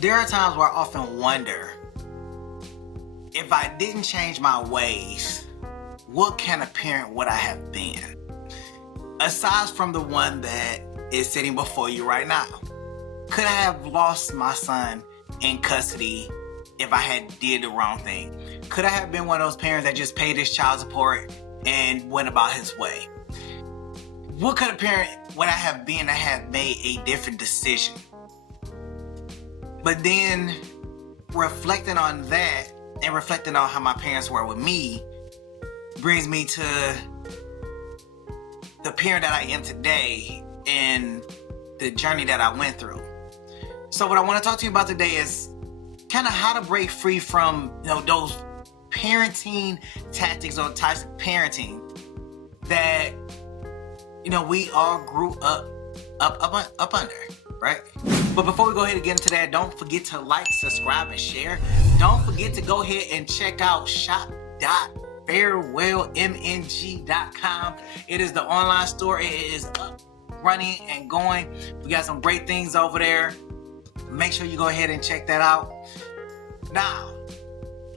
There are times where I often wonder if I didn't change my ways, what kind of parent would I have been? Aside from the one that is sitting before you right now. Could I have lost my son in custody if I had did the wrong thing? Could I have been one of those parents that just paid his child support and went about his way? What kind of parent would I have been that had made a different decision? But then reflecting on that and reflecting on how my parents were with me brings me to the parent that I am today and the journey that I went through. So what I want to talk to you about today is kind of how to break free from, those parenting tactics or types of parenting that, we all grew up under, right? But before we go ahead and get into that, don't forget to like, subscribe, and share. Don't forget to go ahead and check out shop.farewellmng.com. It is the online store. It is up, running, and going. We got some great things over there. Make sure you go ahead and check that out. Now,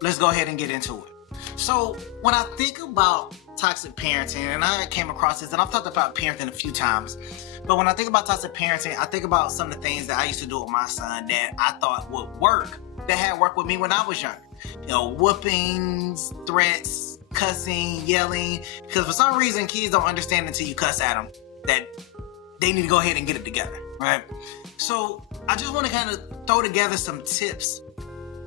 let's go ahead and get into it. So, when I think about toxic parenting, and I came across this, and I've talked about parenting a few times, but when I think about toxic parenting, I think about some of the things that I used to do with my son that I thought would work, that had worked with me when I was younger. Whoopings, threats, cussing, yelling, because for some reason kids don't understand until you cuss at them that they need to go ahead and get it together, right? So I just want to kind of throw together some tips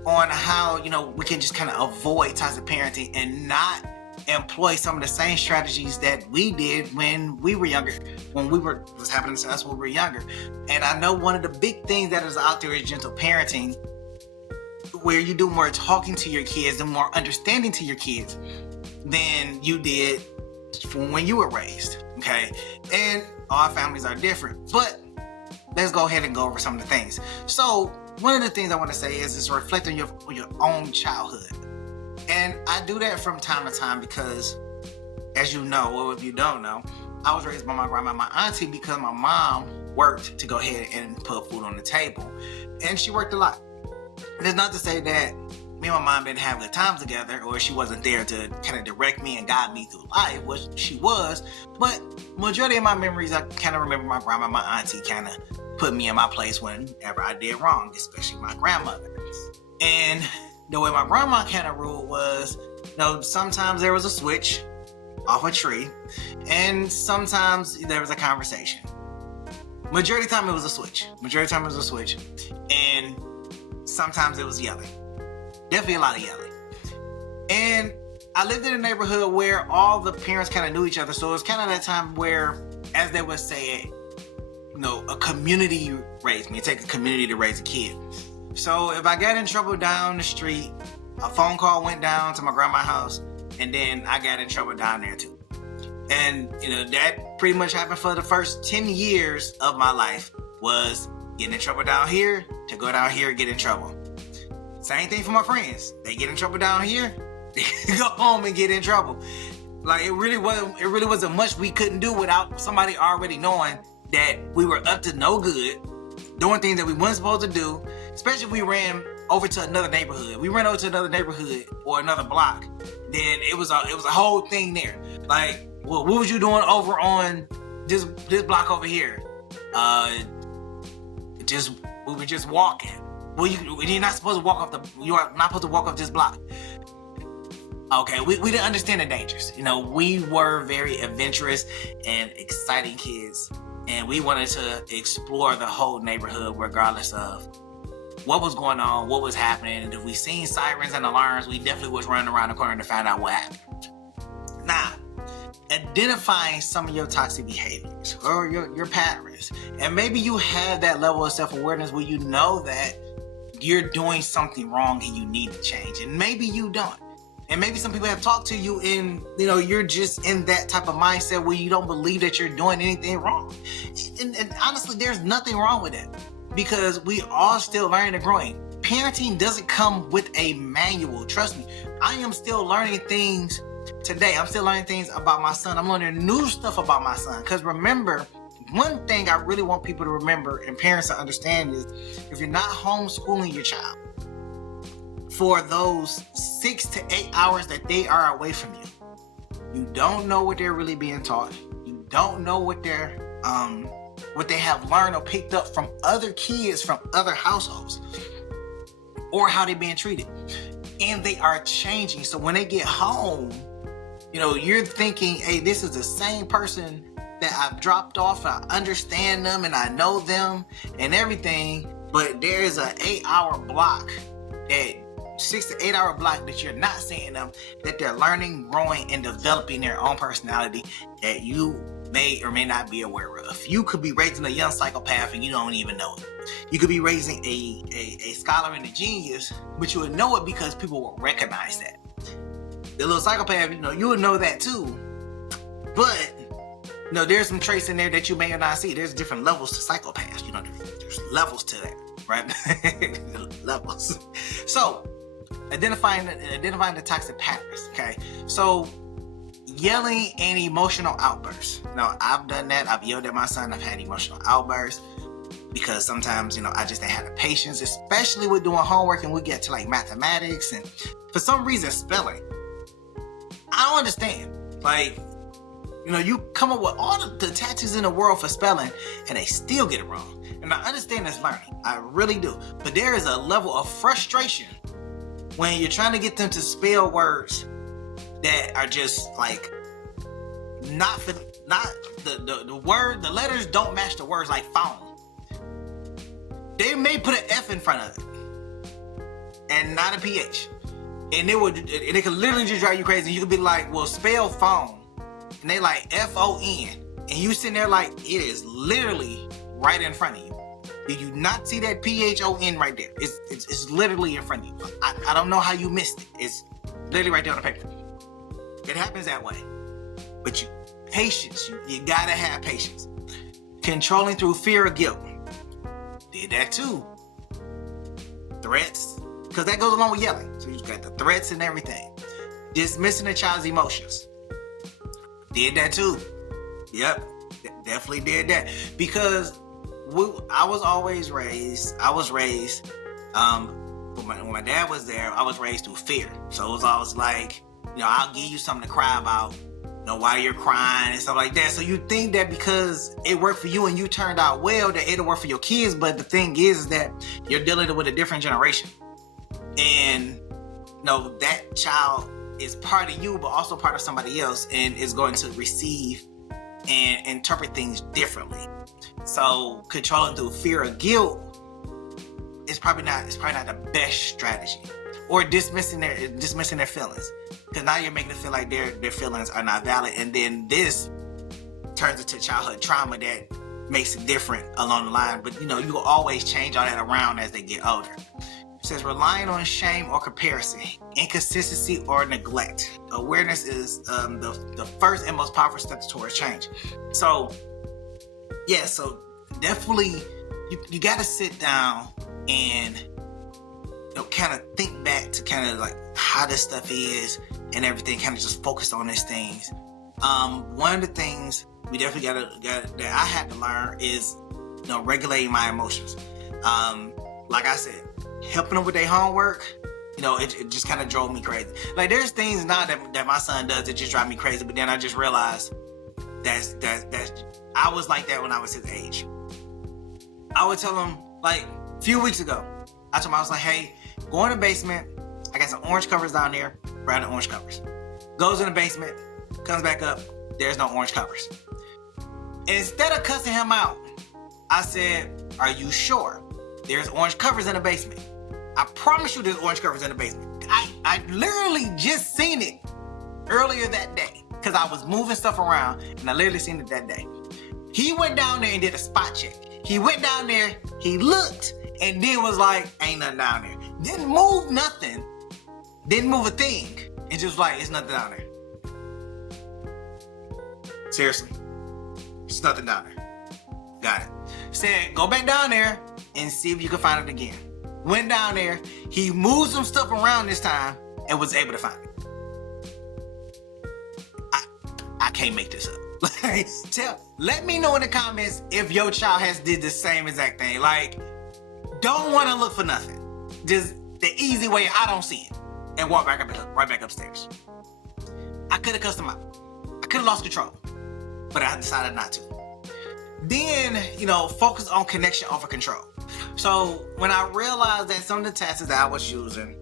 on how, we can just kind of avoid toxic parenting and not employ some of the same strategies that we did when we were younger, was happening to us when we were younger. And I know one of the big things that is out there is gentle parenting, where you do more talking to your kids and more understanding to your kids than you did when you were raised, okay? And our families are different, but let's go ahead and go over some of the things. So one of the things I want to say is reflect on your own childhood. And I do that from time to time because, as you know, or if you don't know, I was raised by my grandma and my auntie because my mom worked to go ahead and put food on the table. And she worked a lot. And it's not to say that me and my mom didn't have good times together or she wasn't there to kind of direct me and guide me through life, which she was. But majority of my memories, I kind of remember my grandma and my auntie kind of put me in my place whenever I did wrong, especially my grandmother. And the way my grandma kind of ruled was, sometimes there was a switch off a tree, and sometimes there was a conversation. Majority of the time it was a switch. And sometimes it was yelling. Definitely a lot of yelling. And I lived in a neighborhood where all the parents kind of knew each other, so it was kind of that time where, as they would say, a community raised me. It takes a community to raise a kid. So if I got in trouble down the street, a phone call went down to my grandma's house, and then I got in trouble down there too. And, that pretty much happened for the first 10 years of my life, was getting in trouble down here to go down here and get in trouble. Same thing for my friends. They get in trouble down here, they go home and get in trouble. Like, it really wasn't much we couldn't do without somebody already knowing that we were up to no good, doing things that we weren't supposed to do, especially if we ran over to another neighborhood. We ran over to another neighborhood or another block, then it was a whole thing there. Like, well, what was you doing over on this block over here? We were just walking. Well, you're not supposed to walk off you are not supposed to walk off this block. Okay, we didn't understand the dangers. We were very adventurous and exciting kids. And we wanted to explore the whole neighborhood regardless of what was going on, what was happening. And if we seen sirens and alarms, we definitely was running around the corner to find out what happened. Now, identifying some of your toxic behaviors or your patterns. And maybe you have that level of self-awareness where you know that you're doing something wrong and you need to change. And maybe you don't. And maybe some people have talked to you and, you're just in that type of mindset where you don't believe that you're doing anything wrong. And honestly, there's nothing wrong with it because we all still learning and growing. Parenting doesn't come with a manual. Trust me, I am still learning things today. I'm still learning things about my son. I'm learning new stuff about my son. Because remember, one thing I really want people to remember and parents to understand is if you're not homeschooling your child for those 6 to 8 hours that they are away from you, you don't know what they're really being taught. You don't know what they have learned or picked up from other kids from other households or how they're being treated. And they are changing. So when they get home, you're thinking, hey, this is the same person that I've dropped off. I understand them and I know them and everything. But there is an 8-hour block, that 6 to 8 hour block that you're not seeing them, that they're learning, growing, and developing their own personality that you may or may not be aware of. You could be raising a young psychopath and you don't even know it. You could be raising a scholar and a genius, but you would know it because people will recognize that. The little psychopath, you would know that too. But there's some traits in there that you may or not see. There's different levels to psychopaths. There's levels to that, right? Levels. So identifying the toxic patterns. Okay, so yelling and emotional outbursts. Now, I've done that. I've yelled at my son. I've had emotional outbursts because sometimes, I just ain't had the patience, especially with doing homework and we get to like mathematics and for some reason spelling. I don't understand. Like, you come up with all the tactics in the world for spelling and they still get it wrong. And I understand that's learning. I really do. But there is a level of frustration when you're trying to get them to spell words that are just like not the word, the letters don't match the words, like phone. They may put an F in front of it and not a PH. And it could literally just drive you crazy. You could be like, well, spell phone. And they like FON. And you sitting there like, it is literally right in front of you. Did you not see that PHON right there? It's literally in front of you. I don't know how you missed it. It's literally right there on the paper. It happens that way. But patience. You gotta have patience. Controlling through fear or guilt. Did that too. Threats. Because that goes along with yelling. So you got the threats and everything. Dismissing a child's emotions. Did that too. Yep. Definitely did that. Because I was raised, when my dad was there, I was raised through fear. So it was always like, I'll give you something to cry about, while you're crying and stuff like that. So you think that because it worked for you and you turned out well, that it'll work for your kids. But the thing is that you're dealing with a different generation. And, that child is part of you, but also part of somebody else and is going to receive and interpret things differently. So controlling through fear or guilt is probably not the best strategy. Or dismissing their feelings, because now you're making them feel like their feelings are not valid, and then this turns into childhood trauma that makes it different along the line. But you will always change all that around as they get older. It says relying on shame or comparison, inconsistency or neglect. Awareness is the first and most powerful step towards change. So so definitely you got to sit down and kind of think back to kind of like how this stuff is and everything, kind of just focus on these things. One of the things we definitely got that I had to learn is, regulating my emotions. Like I said, helping them with their homework, it just kind of drove me crazy. Like there's things now that my son does that just drive me crazy, but then I just realized that's I was like that when I was his age. I would tell him, like a few weeks ago, I told him, I was like, hey, go in the basement. I got some orange covers down there. Grab the orange covers. Goes in the basement, comes back up. There's no orange covers. Instead of cussing him out, I said, are you sure? There's orange covers in the basement. I promise you there's orange covers in the basement. I literally just seen it earlier that day because I was moving stuff around and I literally seen it that day. He went down there and did a spot check. He went down there, he looked, and then was like, ain't nothing down there. Didn't move nothing. Didn't move a thing. And just like, it's nothing down there. Seriously. It's nothing down there. Got it. Said, go back down there and see if you can find it again. Went down there. He moved some stuff around this time and was able to find it. I can't make this up. Like, let me know in the comments if your child has did the same exact thing. Like, don't want to look for nothing. Just the easy way, I don't see it, and walk right back upstairs. I could have cussed him out. I could have lost control, but I decided not to. Then, focus on connection over control. So when I realized that some of the tactics that I was using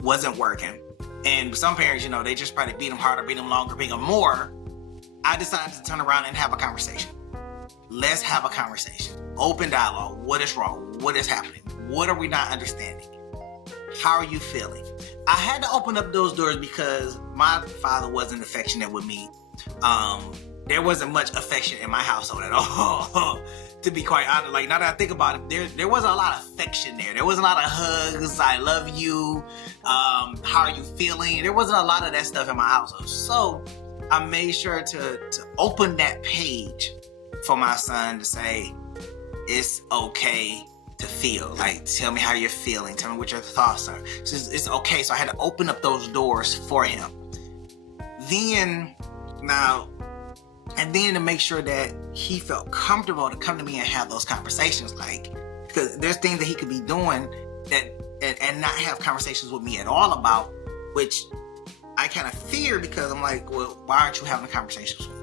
wasn't working, and some parents, they just probably beat them harder, beat them longer, beat them more, I decided to turn around and have a conversation. Let's have a conversation. Open dialogue. What is wrong? What is happening? What are we not understanding? How are you feeling? I had to open up those doors because my father wasn't affectionate with me. There wasn't much affection in my household at all. To be quite honest, like, now that I think about it, there wasn't a lot of affection there. There wasn't a lot of hugs, I love you, how are you feeling? There wasn't a lot of that stuff in my household. So I made sure to open that page for my son to say, it's okay to feel. Like, tell me how you're feeling. Tell me what your thoughts are. It's okay. So I had to open up those doors for him. Then to make sure that he felt comfortable to come to me and have those conversations. Like, because there's things that he could be doing and not have conversations with me at all about, which I kind of fear, because I'm like, well, why aren't you having conversations with me?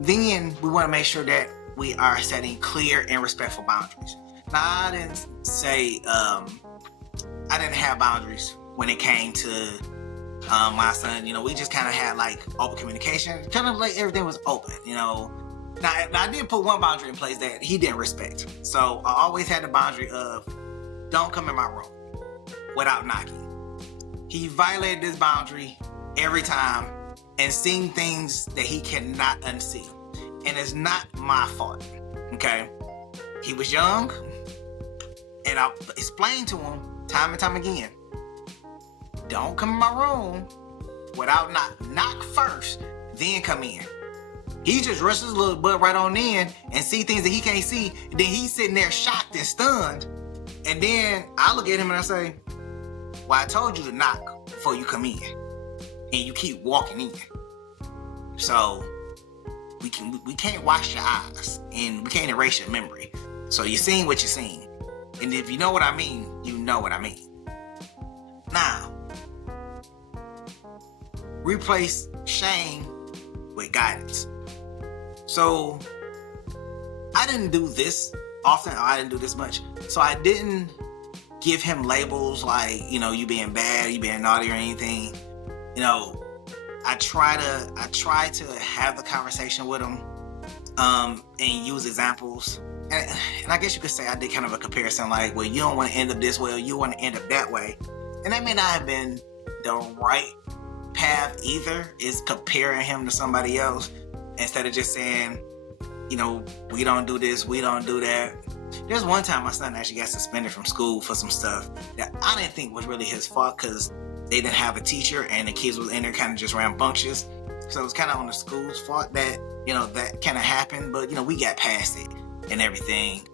Then we want to make sure that we are setting clear and respectful boundaries. Now, I didn't say I didn't have boundaries when it came to my son. We just kind of had like open communication, kind of like everything was open. Now I did put one boundary in place that he didn't respect. So I always had the boundary of, don't come in my room without knocking. He violated this boundary every time and seen things that he cannot unsee. And it's not my fault, okay? He was young, and I explained to him time and time again, don't come in my room without knock first, then come in. He just rushes his little butt right on in and see things that he can't see. And then he's sitting there shocked and stunned. And then I look at him and I say, well, I told you to knock before you come in. And you keep walking in. So we can't wash your eyes, and we can't erase your memory. So you're seeing what you're seeing. And if you know what I mean, you know what I mean. Now, replace shame with guidance. So I didn't do this often, or I didn't do this much. So I didn't give him labels like, you being bad, you being naughty or anything. I try to have the conversation with him and use examples. And I guess you could say I did kind of a comparison, like, well, you don't want to end up this way, or you want to end up that way. And that may not have been the right path either, is comparing him to somebody else instead of just saying, we don't do this, we don't do that. There's one time my son actually got suspended from school for some stuff that I didn't think was really his fault, because they didn't have a teacher and the kids was in there kind of just rambunctious. So it was kind of on the school's fault that, that kind of happened. But, we got past it and everything.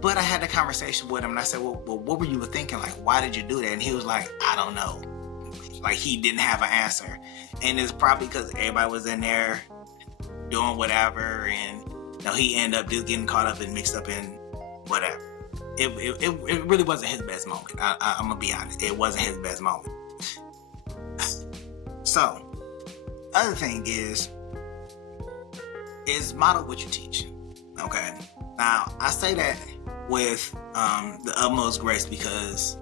But I had the conversation with him and I said, well, what were you thinking? Like, why did you do that? And he was like, I don't know. Like, he didn't have an answer. And it's probably because everybody was in there doing whatever, and he ended up just getting caught up and mixed up in whatever. It really wasn't his best moment. I'm gonna be honest. It wasn't his best moment. So, other thing is model what you teach. Okay. Now, I say that with the utmost grace, because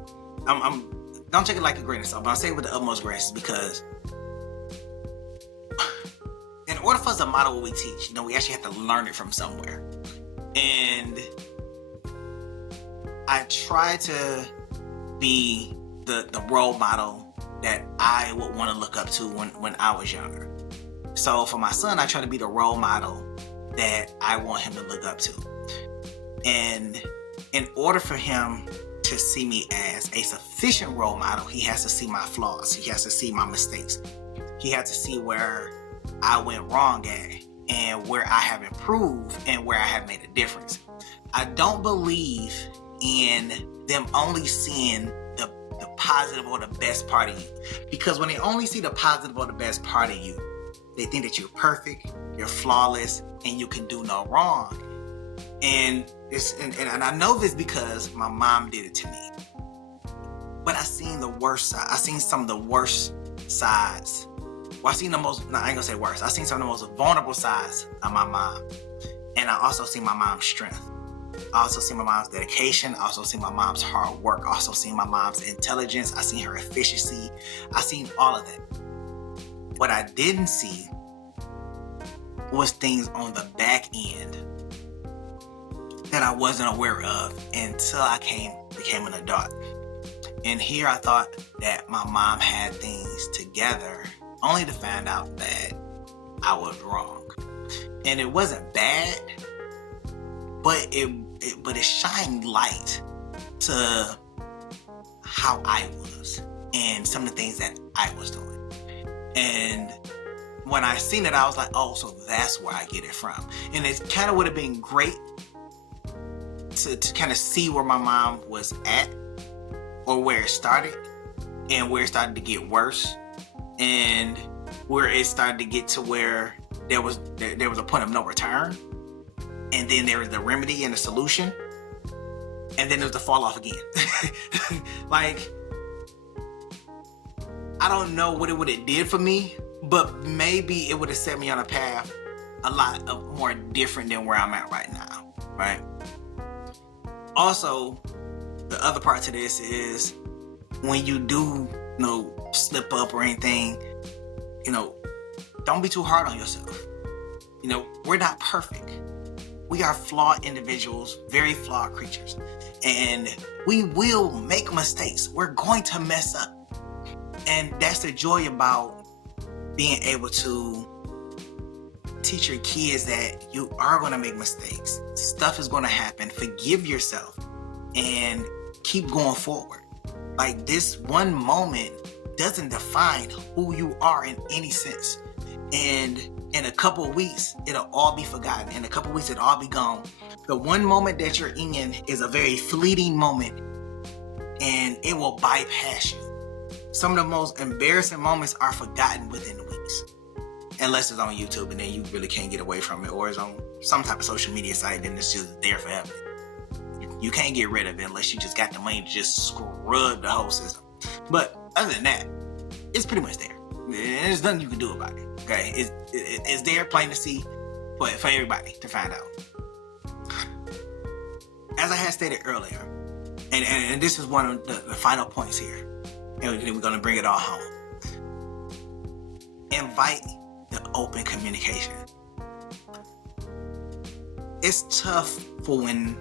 I'm don't take it like a grain of salt, but I say it with the utmost grace because in order for us to model what we teach, we actually have to learn it from somewhere. And I try to be the role model that I would want to look up to when I was younger. So for my son, I try to be the role model that I want him to look up to. And in order for him to see me as a sufficient role model, he has to see my flaws. He has to see my mistakes. He has to see where I went wrong at and where I have improved and where I have made a difference. I don't believe in them only seeing the positive or the best part of you, because when they only see the positive or the best part of you, They think that you're perfect, you're flawless, and you can do no wrong. And I know this because my mom did it to me. But I seen the worst side. I seen some of the worst sides. Well, I seen the most, no, I ain't gonna say worse. I seen some of the most vulnerable sides of my mom. And I also see my mom's strength. I also see my mom's dedication. I also see my mom's hard work. I also see my mom's intelligence. I seen her efficiency. I seen all of that. What I didn't see was things on the back end that I wasn't aware of until I became an adult. And here I thought that my mom had things together, only to find out that I was wrong. And it wasn't bad, but it shined light to how I was and some of the things that I was doing. And when I seen it, I was like, oh, so that's where I get it from. And it kind of would have been great to kind of see where my mom was at, or where it started, and where it started to get worse, and where it started to get to where there was a point of no return, and then there was the remedy and the solution, and then there was the fall off again. Like, I don't know what it would have did for me, but maybe it would have set me on a path a lot of more different than where I'm at right now, right? Also, the other part to this is when you do, slip up or anything, don't be too hard on yourself. We're not perfect. We are flawed individuals, very flawed creatures. And we will make mistakes. We're going to mess up. And that's the joy about being able to teach your kids that you are going to make mistakes. Stuff is going to happen. Forgive yourself and keep going forward. Like, this one moment doesn't define who you are in any sense. And in a couple of weeks, it'll all be forgotten. In a couple of weeks, it'll all be gone. The one moment that you're in is a very fleeting moment, and it will bypass you. Some of the most embarrassing moments are forgotten within weeks. Unless it's on YouTube, and then you really can't get away from it, or it's on some type of social media site, and it's just there forever. You can't get rid of it unless you just got the money to just scrub the whole system. But other than that, it's pretty much there. There's nothing you can do about it. Okay, it's there, plain to see, for everybody to find out. As I had stated earlier, and this is one of the final points here, and we're going to bring it all home. Invite the open communication. It's tough for when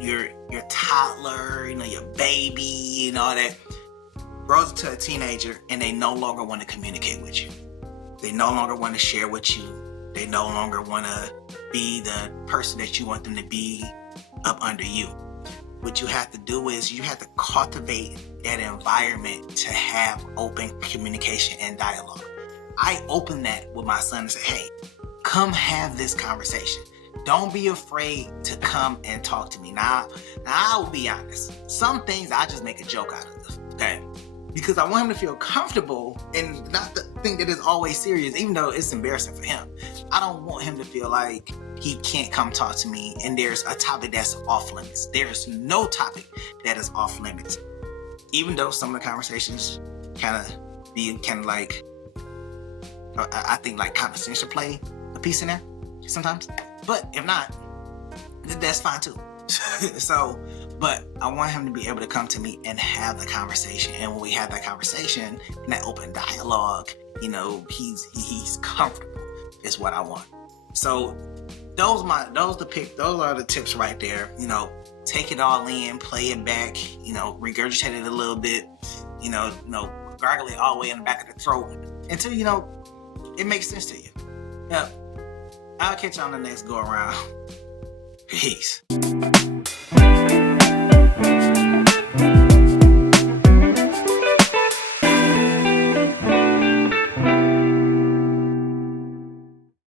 your toddler, your baby, and all that grows into a teenager, and they no longer want to communicate with you. They no longer want to share with you. They no longer want to be the person that you want them to be up under you. What you have to do is you have to cultivate that environment to have open communication and dialogue. I open that with my son and say, hey, come have this conversation. Don't be afraid to come and talk to me. Now I will be honest. Some things I just make a joke out of, okay? Because I want him to feel comfortable and not to think that it's always serious, even though it's embarrassing for him. I don't want him to feel like he can't come talk to me and there's a topic that's off limits. There's no topic that is off limits. Even though some of the conversations kind of like, I think like condescension play a piece in there sometimes. But if not, that's fine too. But I want him to be able to come to me and have the conversation. And when we have that conversation and that open dialogue, he's comfortable is what I want. So those are the tips right there. Take it all in, play it back, regurgitate it a little bit, gargle it all the way in the back of the throat until it makes sense to you. Yeah. I'll catch you on the next go around. Peace.